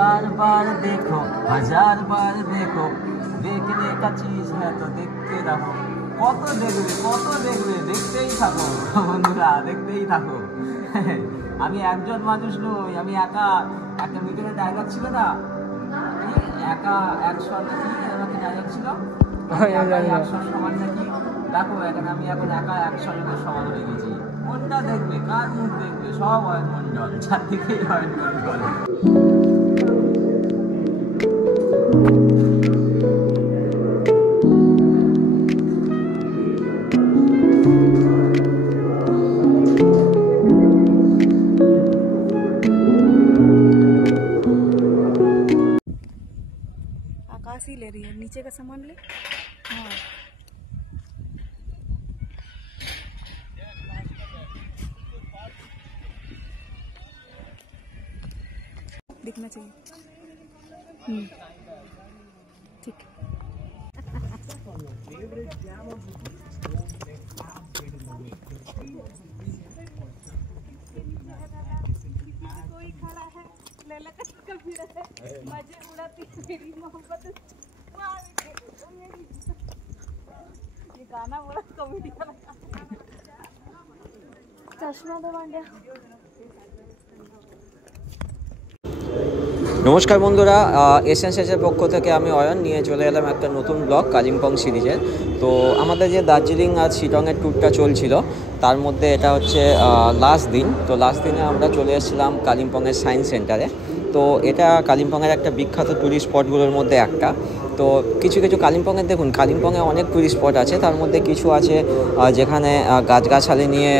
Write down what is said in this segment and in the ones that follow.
बार बार देखो, हजार बार देखो, देखने का चीज है तो देखते रहो। কত দেখবে দেখতেই থাকো বন্ধুরা, দেখতেই থাকো। আমি একজন মানুষ নই, আমি একা। একটা মিটিংয়ে ডায়লগ ছিল না, একা 100 নাকি এরকম ডায়লগ ছিল, 100 সমান নাকি। দেখো এখানে আমি এখন একা 100 জনের সমান হয়ে গেছি। কোনটা দেখবে, কার মুখ দেখবে? সব অয়নমণ্ডল, চারদিকেই অয়নমণ্ডল। आकाश ही ले रही है, नीचे का सामान ले। हाँ दिखना चाहिए। ठीक है। कोई खड़ा है, लैला का कभी रहे, मजे उड़ाती मेरी मोहब्बत। ये गाना बड़ा कॉमेडी का लगा। चश्मा दे मांडिया। নমস্কার বন্ধুরা, এসএনসেসের পক্ষ থেকে আমি অয়ন নিয়ে চলে এলাম একটা নতুন ব্লগ কালিম্পং সিরিজের। তো আমাদের যে দার্জিলিং আর শিলংয়ের ট্যুরটা চলছিল, তার মধ্যে এটা হচ্ছে লাস্ট দিন। তো লাস্ট দিনে আমরা চলে এসেছিলাম কালিম্পংয়ের সায়েন্স সেন্টারে। তো এটা কালিম্পংয়ের একটা বিখ্যাত ট্যুরিস্ট স্পটগুলোর মধ্যে একটা। তো কিছু কালিম্পংয়ের দেখুন, কালিম্পংয়ে অনেক ট্যুরিস্ট স্পট আছে, তার মধ্যে কিছু আছে যেখানে গাছগাছালি নিয়ে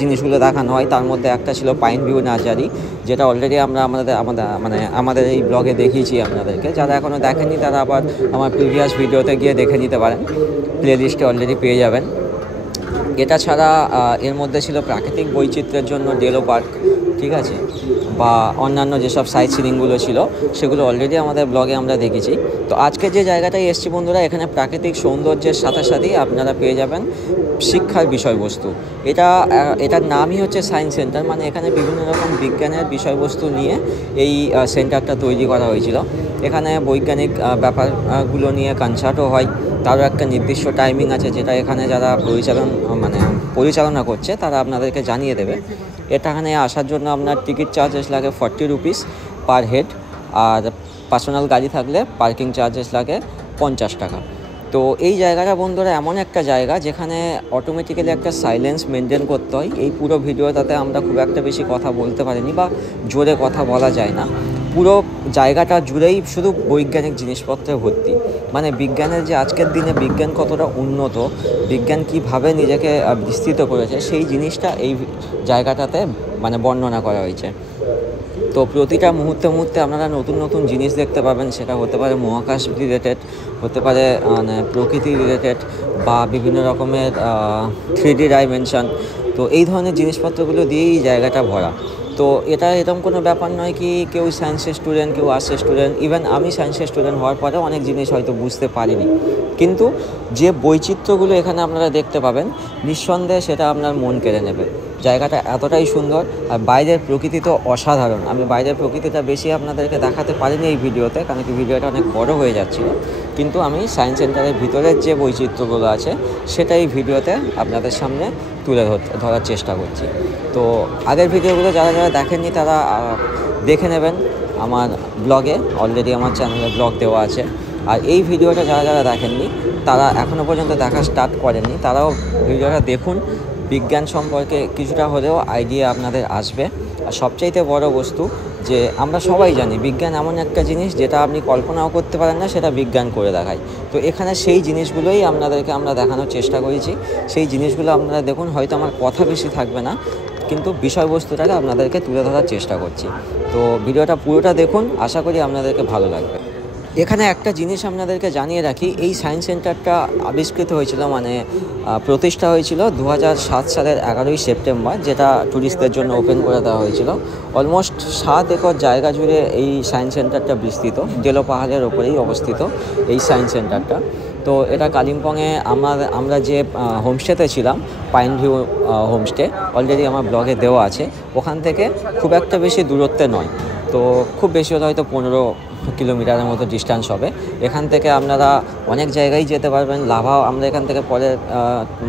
জিনিসগুলো দেখানো হয়। তার মধ্যে একটা ছিল পাইন ভিউ নার্সারি, যেটা অলরেডি আমরা আমাদের এই ব্লগে দেখিয়েছি আপনাদেরকে। যারা এখনও দেখেননি তারা আবার আমার প্রিভিয়াস ভিডিওতে গিয়ে দেখে নিতে পারেন, প্লে লিস্টে অলরেডি পেয়ে যাবেন। এটা ছাড়া এর মধ্যে ছিল প্রাকৃতিক বৈচিত্র্যের জন্য ডেলো পার্ক, ঠিক আছে, বা অন্যান্য যেসব সাইট সিনিংগুলো ছিল সেগুলো অলরেডি আমাদের ব্লগে আমরা দেখেছি। তো আজকে যে জায়গাটায় এসেছি বন্ধুরা, এখানে প্রাকৃতিক সৌন্দর্যের সাথে সাথেই আপনারা পেয়ে যাবেন শিক্ষার বিষয়বস্তু। এটার নামই হচ্ছে সায়েন্স সেন্টার, মানে এখানে বিভিন্ন রকম বিজ্ঞানের বিষয়বস্তু নিয়ে এই সেন্টারটা তৈরি করা হয়েছিল। এখানে বৈজ্ঞানিক ব্যাপারগুলো নিয়ে কনসার্টও হয়। তারও একটা নির্দিষ্ট টাইমিং আছে, যেটা এখানে যারা পরিচালনা করছে তারা আপনাদেরকে জানিয়ে দেবে। এখানে আসার জন্য আপনার টিকিট চার্জেস লাগে 40 রুপিস পার হেড, আর পার্সোনাল গাড়ি থাকলে পার্কিং চার্জেস লাগে 50 টাকা। তো এই জায়গাটা বন্ধুরা এমন একটা জায়গা যেখানে অটোমেটিক্যালি একটা সাইলেন্স মেনটেন করতে হয়। এই পুরো ভিডিওটাতে আমরা খুব একটা বেশি কথা বলতে পারিনি বা জোরে কথা বলা যায় না। পুরো জায়গাটা জুড়েই শুধু বৈজ্ঞানিক জিনিসপত্রে ভর্তি। মানে বিজ্ঞানের যে আজকের দিনে বিজ্ঞান কতটা উন্নত, বিজ্ঞান কীভাবে নিজেকে বিস্তৃত করেছে, সেই জিনিসটা এই জায়গাটাতে মানে বর্ণনা করা হয়েছে। তো প্রতিটা মুহূর্তে আপনারা নতুন নতুন জিনিস দেখতে পাবেন। সেটা হতে পারে মহাকাশ রিলেটেড, হতে পারে মানে প্রকৃতি রিলেটেড, বা বিভিন্ন রকমের 3D ডাইমেনশন। তো এই ধরনের জিনিসপত্রগুলো দিয়েই এই জায়গাটা ভরা। তো এটা এরকম কোনো ব্যাপার নয় কি কেউ সায়েন্সের স্টুডেন্ট, কেউ আর্টসের স্টুডেন্ট, ইভেন আমি সায়েন্সের স্টুডেন্ট হওয়ার পরে অনেক জিনিস হয়তো বুঝতে পারিনি, কিন্তু যে বৈচিত্র্যগুলো এখানে আপনারা দেখতে পাবেন নিঃসন্দেহে সেটা আপনার মন কেড়ে নেবে। জায়গাটা এতটাই সুন্দর, আর বাইরের প্রকৃতি তো অসাধারণ। আমি বাইরের প্রকৃতিটা বেশি আপনাদেরকে দেখাতে পারিনি এই ভিডিওতে, কারণ কি ভিডিওটা অনেক বড় হয়ে যাচ্ছিল। কিন্তু আমি সায়েন্স সেন্টারের ভিতরের যে বৈচিত্র্যগুলো আছে সেটা এই ভিডিওতে আপনাদের সামনে তুলে ধরার চেষ্টা করছি। তো আগের ভিডিওগুলো যারা দেখেননি তারা দেখে নেবেন আমার ব্লগে, অলরেডি আমার চ্যানেলে ব্লগ দেওয়া আছে। আর এই ভিডিওটা যারা দেখেননি, তারা এখনও পর্যন্ত দেখা স্টার্ট করেননি, তারাও ভিডিওটা দেখুন। বিজ্ঞান সম্পর্কে কিছুটা হলেও আইডিয়া আপনাদের আসবে। আর সবচাইতে বড় বস্তু যে আমরা সবাই জানি বিজ্ঞান এমন একটা জিনিস যেটা আপনি কল্পনাও করতে পারেন না, সেটা বিজ্ঞান করে দেখায়। তো এখানে সেই জিনিসগুলোই আপনাদেরকে আমরা দেখানোর চেষ্টা করেছি। সেই জিনিসগুলো আপনারা দেখুন, হয়তো আমার কথা বেশি থাকবে না, কিন্তু বিষয়বস্তুটাকে আপনাদেরকে তুলে ধরার চেষ্টা করছি। তো ভিডিওটা পুরোটা দেখুন, আশা করি আপনাদেরকে ভালো লাগবে। এখানে একটা জিনিস আপনাদেরকে জানিয়ে রাখি, এই সায়েন্স সেন্টারটা আবিষ্কৃত হয়েছিল মানে প্রতিষ্ঠা হয়েছিল 2007 সালের 11ই সেপ্টেম্বর, যেটা ট্যুরিস্টদের জন্য ওপেন করে দেওয়া হয়েছিল। অলমোস্ট 7 একর জায়গা জুড়ে এই সায়েন্স সেন্টারটা বিস্তৃত, ডেলো পাহাড়ের ওপরেই অবস্থিত এই সায়েন্স সেন্টারটা। তো এটা কালিম্পংয়ে আমরা যে হোমস্টেতে ছিলাম, পাইন ভিউ হোমস্টে, অলরেডি আমার ব্লগে দেওয়া আছে, ওখান থেকে খুব একটা বেশি দূরত্বে নয়। তো খুব বেশি হলে হয়তো 15 কিলোমিটারের মতো ডিস্টেন্স হবে। এখান থেকে আপনারা অনেক জায়গায় যেতে পারবেন। লাভা আমরা এখান থেকে পরের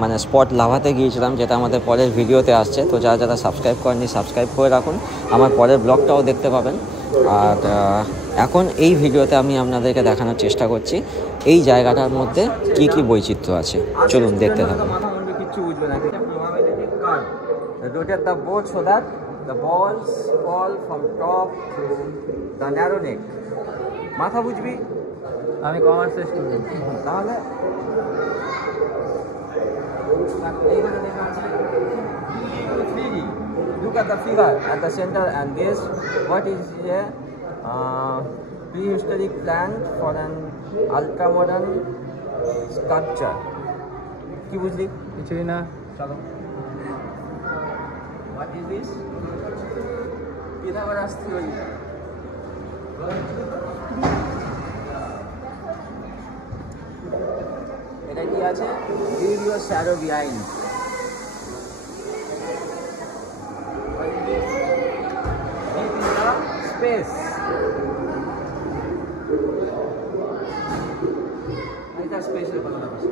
মানে স্পট লাভাতে গিয়েছিলাম, যেটা আমাদের পরের ভিডিওতে আসছে। তো যারা যারা সাবস্ক্রাইব করেননি সাবস্ক্রাইব করে রাখুন, আমার পরের ব্লগটাও দেখতে পাবেন। আর এখন এই ভিডিওতে আমি আপনাদেরকে দেখানোর চেষ্টা করছি এই জায়গাটার মধ্যে কি কি বৈচিত্র্য আছে। চলুন দেখতে থাকুন। কিচ্ছু বুঝবে না, rotate the boat so that the balls fall from top to the narrow neck. মাথা বুঝবি, আমি কমার্সের স্টুডেন্ট। তাহলে look at the figure at the center and guess what is a prehistoric plant for an ultra modern sculpture. কি বুঝলি? কিছুই না। চলো। What is this? Pythagoras theory. এটা কি আছে? Leave your shadow behind. What is this? Deep in the space. এটা স্পেসের কথা বলছি।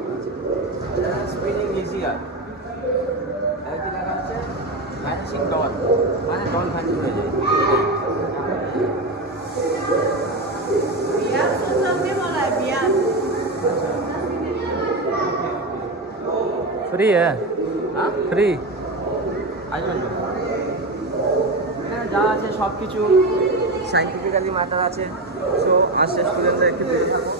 Spinning easier. আর কি লেখা আছে? ভ্যানিশিং ডল, মানে ডল ভ্যানিশ হয়ে যায়। फ्री है? হ্যাঁ, फ्री। আসবেন না। এখানে যা আছে সব কিছু সাইন্টিফিক্যালি ম্যাটার আছে। সো আসছে স্টুডেন্টরা একটু দূরে থাকো।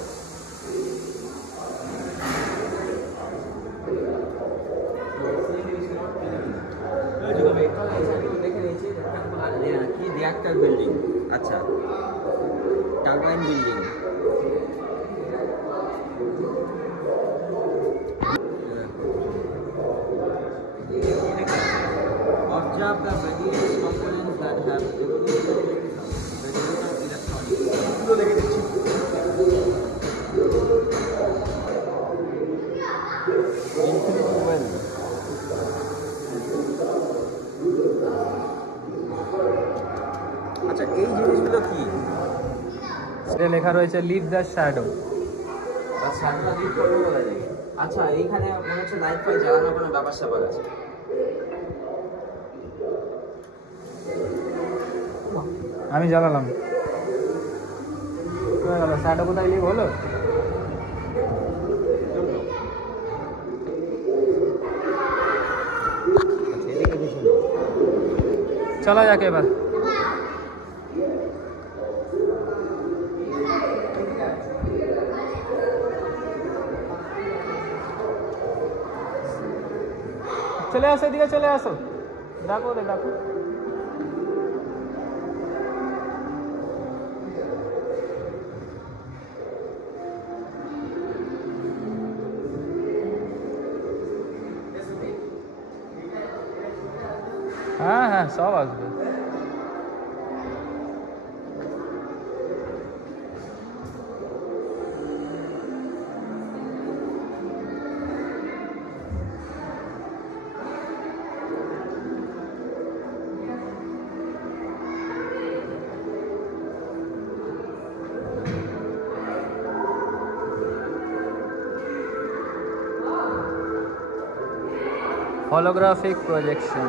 কি রিঅ্যাক্টর বিল্ডিং, আচ্ছা turbine building. Observe the various components that have evolutionary electronics. Infinity well. আচ্ছা এই জিনিসগুলো কি? এটা লেখা রয়েছে লিড দ্য শ্যাডো। আর শ্যাডোটা লিড করবে বলা যায়। আচ্ছা এইখানে মনে হচ্ছে লাইট ফাইট জ্বালানোর কোনো ব্যাপার স্যাপার আছে। আমি জ্বালালাম। শ্যাডো কোথায় লিভ হলো? চলা যাক এবার। চলে আসো, এদিকে চলে আসো। ডাকো রে ডাকো। হ্যাঁ হ্যাঁ সব আসবে। holographic projection.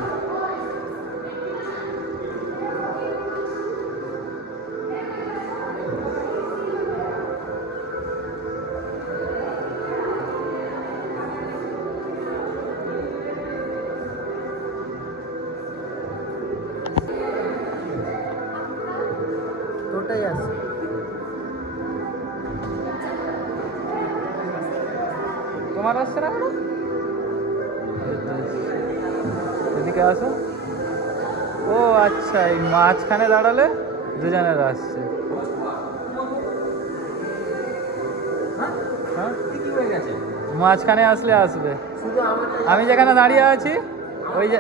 ওটাই আছে। তোমার আসছে না কেন? এদিকে আসো। ও আচ্ছা, এই মাঝখানে দাঁড়ালে দুজনের আসছে। হ্যাঁ মাঝখানে আসলে আসবে। আমি যেখানে দাঁড়িয়ে আছি ওই যে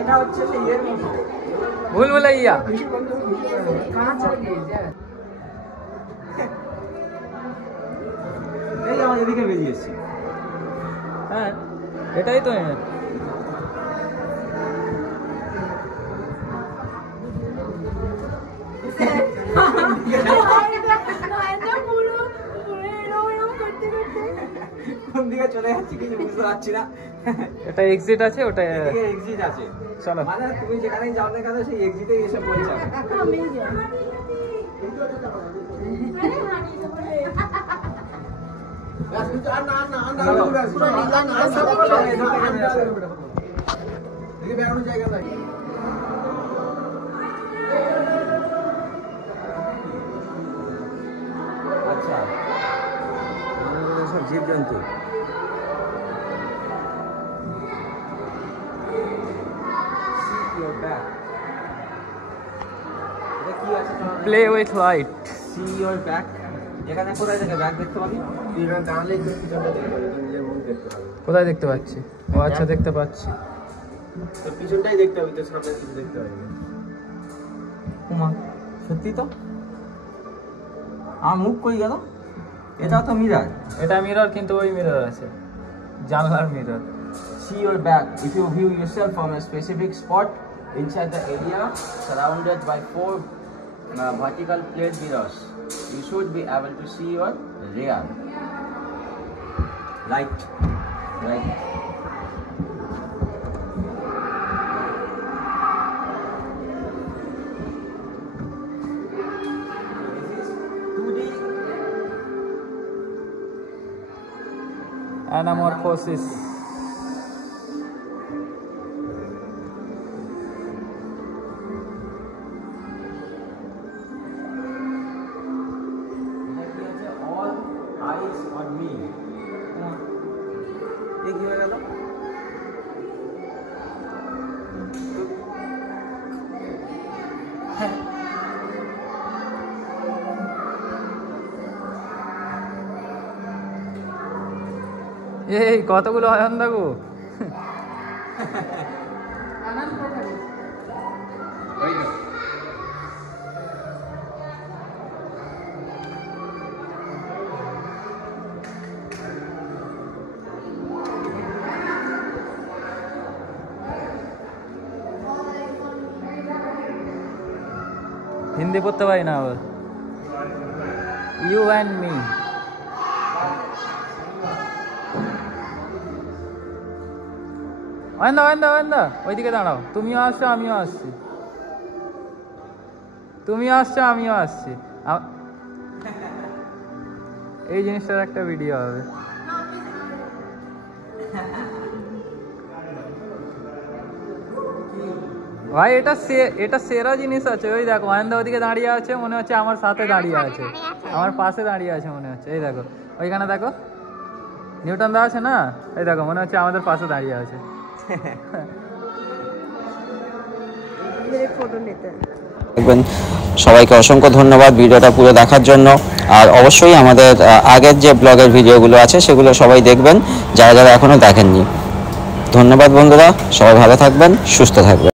এটা হচ্ছে সেই এর মতো ভুল ভুলাইয়া। এই আমার এদিকে বেরিয়েছি। হ্যাঁ এটাই তো কোন দিকে চলে যাচ্ছি কিছু বুঝতে পারছি না। এটা এক্সিট আছে, ওটা এক্সিট আছে। চলো। মানে তুমি যেখানেই যাও না কেন সেই এক্সিটেই এসে পৌঁছাবে। আচ্ছা সব জীবজন্তু। Play with light. See your back. এখানে কোথায় থেকে ব্যাগ দেখতে পাবি? কোথায় দেখতে পাচ্ছি? ও আচ্ছা দেখতে পাচ্ছি। তো পিছনটাই দেখতে হবে, তো সামনে কিছু দেখতে হবে না। উমা সত্যি তো আমার মুখ কই গেল? এটাও তো মিরার। এটা মিরর, কিন্তু ওই মিরর আছে, জানলার mirror. See your back. If you view yourself from a specific spot inside the area surrounded by 4 vertical plate mirrors, you should be able to see your rear. Right. This is 2D. Anamorphosis. All eyes on me. ये কি হয়ে গেল? এই কতগুলো অয়ন দেখো। হিন্দি পড়তে পারি না আবার। You and me. ওয়েন্দা ওইদিকে দাঁড়াও। তুমিও আসছো আমিও আসছি, তুমিও আসছো আমিও আসছি। এই জিনিসটার একটা ভিডিও হবে। ভাই এটা সেরা জিনিস আছে। ওই দেখো আনন্দা ওদিকে দাঁড়িয়ে আছে, মনে হচ্ছে আমার সাথে দাঁড়িয়ে আছে, আমার পাশে দাঁড়িয়ে আছে মনে হচ্ছে। এই দেখো ওইখানে দেখো নিউটন দা আছে না, এই দেখো মনে হচ্ছে আমাদের পাশে দাঁড়িয়ে আছে। দেখবেন। সবাইকে অসংখ্য ধন্যবাদ ভিডিওটা পুরো দেখার জন্য। আর অবশ্যই আমাদের আগের যে ব্লগের ভিডিওগুলো আছে সেগুলো সবাই দেখবেন যারা যারা এখনো দেখেননি। ধন্যবাদ বন্ধুরা, সবাই ভালো থাকবেন, সুস্থ থাকবেন।